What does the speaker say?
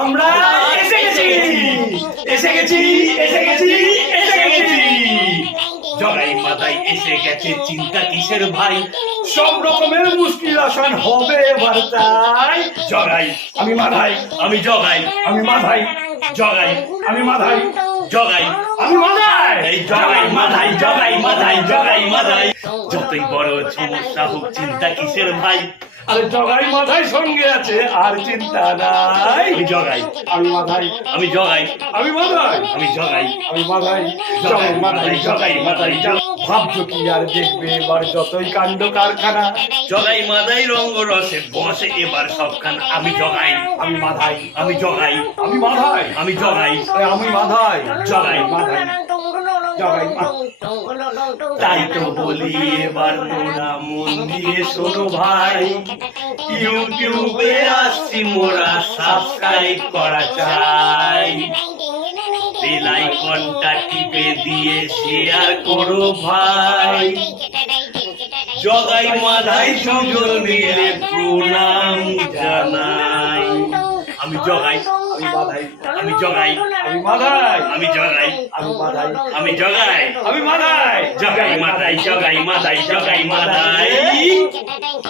আমরা এসে গেছি এসে গেছি এসে গেছি এসে গেছি। জগাই মাথায় এসে গেছে, চিন্তা কিসের ভাই? সব রকমের মুশকিল আসান হবে এবার তাই। জগাই আমি মাথায় আমি জগাই আমি মাথায় জগাই আমি মাথায় জগাই আমি মাথায় এই জগাই মাথায় জগাই মাথায় জগাই মাথায়। যতই বড় সমস্যা হোক, চিন্তা কিসের ভাই? আরে জগাই মাথায় সঙ্গে আছে আর চিন্তা নাই। আমি জগাই আমি মাথায় আমি জগাই আমি মাথায় আমি জগাই আমি মাথায় জগাই মাথায় জগাই মাথায় ভাবছো কি আর দেখবে এবার যতই কাণ্ড কারখানা। জগাই মাথায় রঙ্গ রসে বসে এবার সবখান। আমি জগাই আমি মাথায় আমি জগাই আমি মাথায় আমি জগাই আমি মাথায় জগাই মাথায় জগাই তাই তো বলি এবার মোরা মন দিয়ে শোনো ভাই, ইউটিউবে আসছি মোরা, সাবস্ক্রাইব করা চাই। বেল আইকনটা টিপে দিয়ে শেয়ার করো ভাই। জগাই মাথায় সুযোগ নিলে প্রণাম জানাই। আমি জগাই আমি মাথায় আমি জগাই আমি মাথায় আমি জগাই আমি মাথায় আমি জগাই আমি মাথায় জগাই মাথায় জগাই মাথায় জগাই মাথায়।